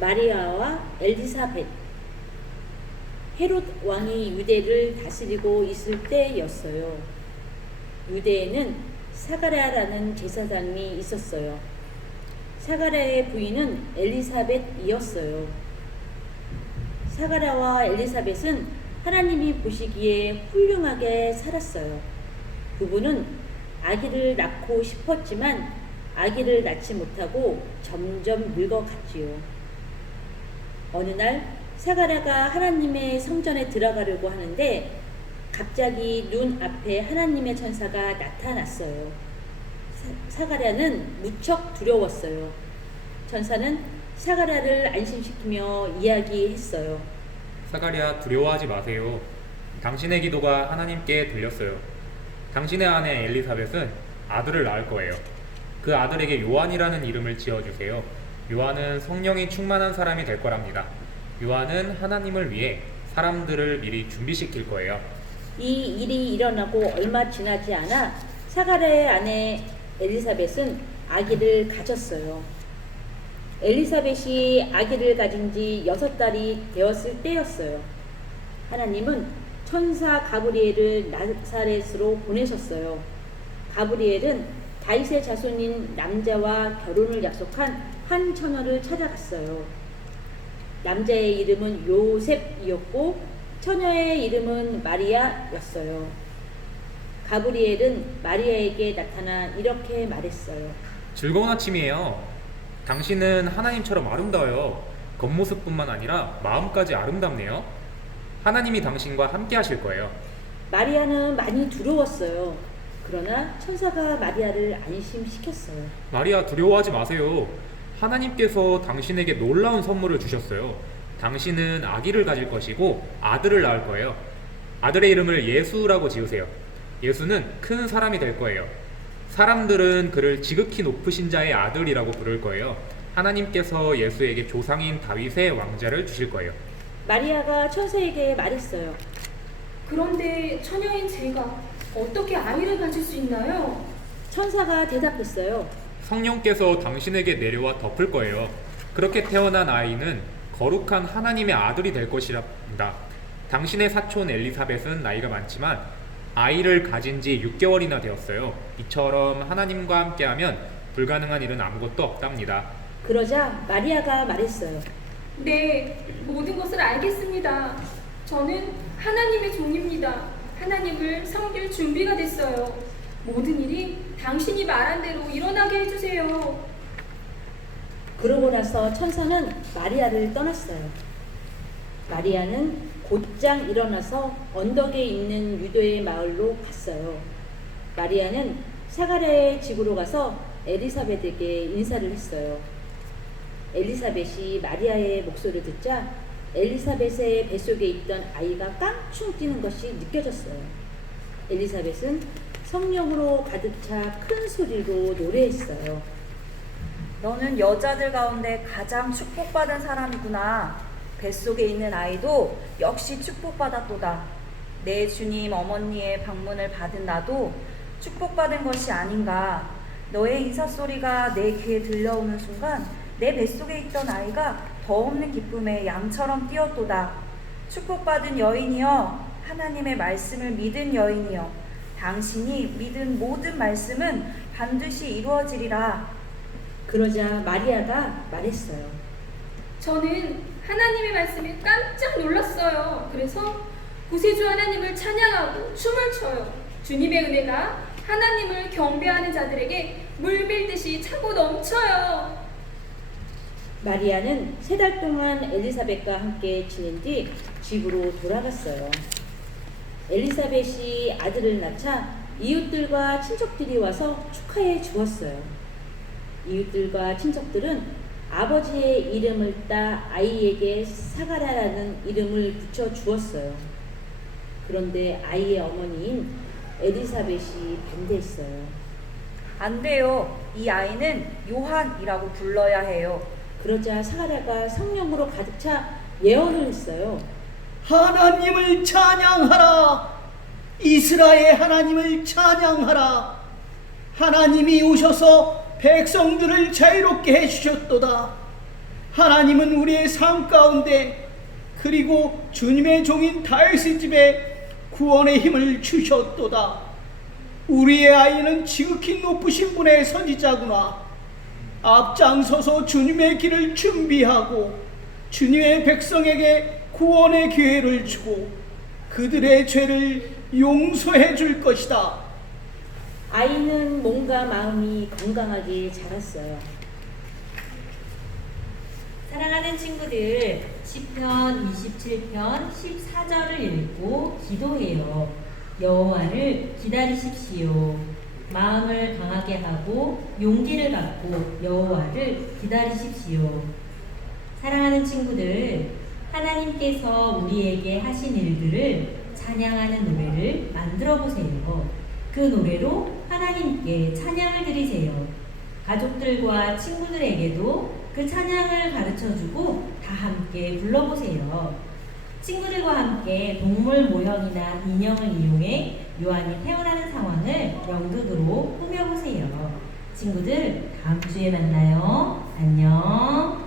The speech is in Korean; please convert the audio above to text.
마리아와 엘리사벳. 헤롯 왕이 유대를 다스리고 있을 때였어요. 유대에는 사가랴라는 제사장이 있었어요. 사가랴의 부인은 엘리사벳이었어요. 사가랴와 엘리사벳은 하나님이 보시기에 훌륭하게 살았어요. 부부는 아기를 낳고 싶었지만 아기를 낳지 못하고 점점 늙어갔지요. 어느 날 사가랴가 하나님의 성전에 들어가려고 하는데 갑자기 눈 앞에 하나님의 천사가 나타났어요. 사가랴는 무척 두려웠어요. 천사는 사가랴를 안심시키며 이야기했어요. 사가랴, 두려워하지 마세요. 당신의 기도가 하나님께 들렸어요. 당신의 아내 엘리사벳은 아들을 낳을 거예요. 그 아들에게 요한이라는 이름을 지어주세요. 요한은 성령이 충만한 사람이 될 거랍니다. 요한은 하나님을 위해 사람들을 미리 준비시킬 거예요. 이 일이 일어나고 얼마 지나지 않아 사가랴의 아내 엘리사벳은 아기를 가졌어요. 엘리사벳이 아기를 가진 지 6달이 되었을 때였어요. 하나님은 천사 가브리엘을 나사렛으로 보내셨어요. 가브리엘은 다윗의 자손인 남자와 결혼을 약속한 한 처녀를 찾아갔어요. 남자의 이름은 요셉이었고 처녀의 이름은 마리아였어요. 가브리엘은 마리아에게 나타나 이렇게 말했어요. 즐거운 아침이에요. 당신은 하나님처럼 아름다워요. 겉모습뿐만 아니라 마음까지 아름답네요. 하나님이 당신과 함께 하실 거예요. 마리아는 많이 두려웠어요. 그러나 천사가 마리아를 안심시켰어요. 마리아, 두려워하지 마세요. 하나님께서 당신에게 놀라운 선물을 주셨어요. 당신은 아기를 가질 것이고 아들을 낳을 거예요. 아들의 이름을 예수라고 지으세요. 예수는 큰 사람이 될 거예요. 사람들은 그를 지극히 높으신 자의 아들이라고 부를 거예요. 하나님께서 예수에게 조상인 다윗의 왕자를 주실 거예요. 마리아가 천사에게 말했어요. 그런데 처녀인 제가 어떻게 아이를 가질 수 있나요? 천사가 대답했어요. 성령께서 당신에게 내려와 덮을 거예요. 그렇게 태어난 아이는 거룩한 하나님의 아들이 될 것이랍니다. 당신의 사촌 엘리사벳은 나이가 많지만 아이를 가진 지 6개월이나 되었어요. 이처럼 하나님과 함께하면 불가능한 일은 아무것도 없답니다. 그러자 마리아가 말했어요. 네, 모든 것을 알겠습니다. 저는 하나님의 종입니다. 하나님을 섬길 준비가 됐어요. 모든 일이 당신이 말한 대로 일어나게 해주세요. 그러고 나서 천사는 마리아를 떠났어요. 마리아는 곧장 일어나서 언덕에 있는 유대의 마을로 갔어요. 마리아는 사가랴의 집으로 가서 엘리사벳에게 인사를 했어요. 엘리사벳이 마리아의 목소리를 듣자 엘리사벳의 뱃속에 있던 아이가 깡충 뛰는 것이 느껴졌어요. 엘리사벳은 성령으로 가득 차 큰 소리로 노래했어요. 너는 여자들 가운데 가장 축복받은 사람이구나. 뱃속에 있는 아이도 역시 축복받았도다. 내 주님 어머니의 방문을 받은 나도 축복받은 것이 아닌가. 너의 인사소리가 내 귀에 들려오는 순간 내 뱃속에 있던 아이가 더 없는 기쁨에 양처럼 뛰었도다. 축복받은 여인이여, 하나님의 말씀을 믿은 여인이여, 당신이 믿은 모든 말씀은 반드시 이루어지리라. 그러자 마리아가 말했어요. 저는 하나님의 말씀에 깜짝 놀랐어요. 그래서 구세주 하나님을 찬양하고 춤을 춰요. 주님의 은혜가 하나님을 경배하는 자들에게 물밀듯이 차고 넘쳐요. 마리아는 3달 동안 엘리사벳과 함께 지낸 뒤 집으로 돌아갔어요. 엘리사벳이 아들을 낳자 이웃들과 친척들이 와서 축하해 주었어요. 이웃들과 친척들은 아버지의 이름을 따 아이에게 사가랴라는 이름을 붙여 주었어요. 그런데 아이의 어머니인 엘리사벳이 반대했어요. 안 돼요. 이 아이는 요한이라고 불러야 해요. 그러자 사가랴가 성령으로 가득 차 예언을 했어요. 하나님을 찬양하라. 이스라엘 하나님을 찬양하라. 하나님이 오셔서 백성들을 자유롭게 해주셨도다. 하나님은 우리의 삶 가운데 그리고 주님의 종인 다윗의 집에 구원의 힘을 주셨도다. 우리의 아이는 지극히 높으신 분의 선지자구나. 앞장서서 주님의 길을 준비하고 주님의 백성에게 구원의 기회를 주고 그들의 죄를 용서해 줄 것이다. 아이는 몸과 마음이 건강하게 자랐어요. 사랑하는 친구들, 시편 27편 14절을 읽고 기도해요. 여호와를 기다리십시오. 마음을 강하게 하고 용기를 갖고 여호와를 기다리십시오. 사랑하는 친구들, 하나님께서 우리에게 하신 일들을 찬양하는 노래를 만들어 보세요. 그 노래로 하나님께 찬양을 드리세요. 가족들과 친구들에게도 그 찬양을 가르쳐주고 다 함께 불러보세요. 친구들과 함께 동물 모형이나 인형을 이용해 요한이 태어나는 상황을 연극으로 꾸며보세요. 친구들, 다음 주에 만나요. 안녕.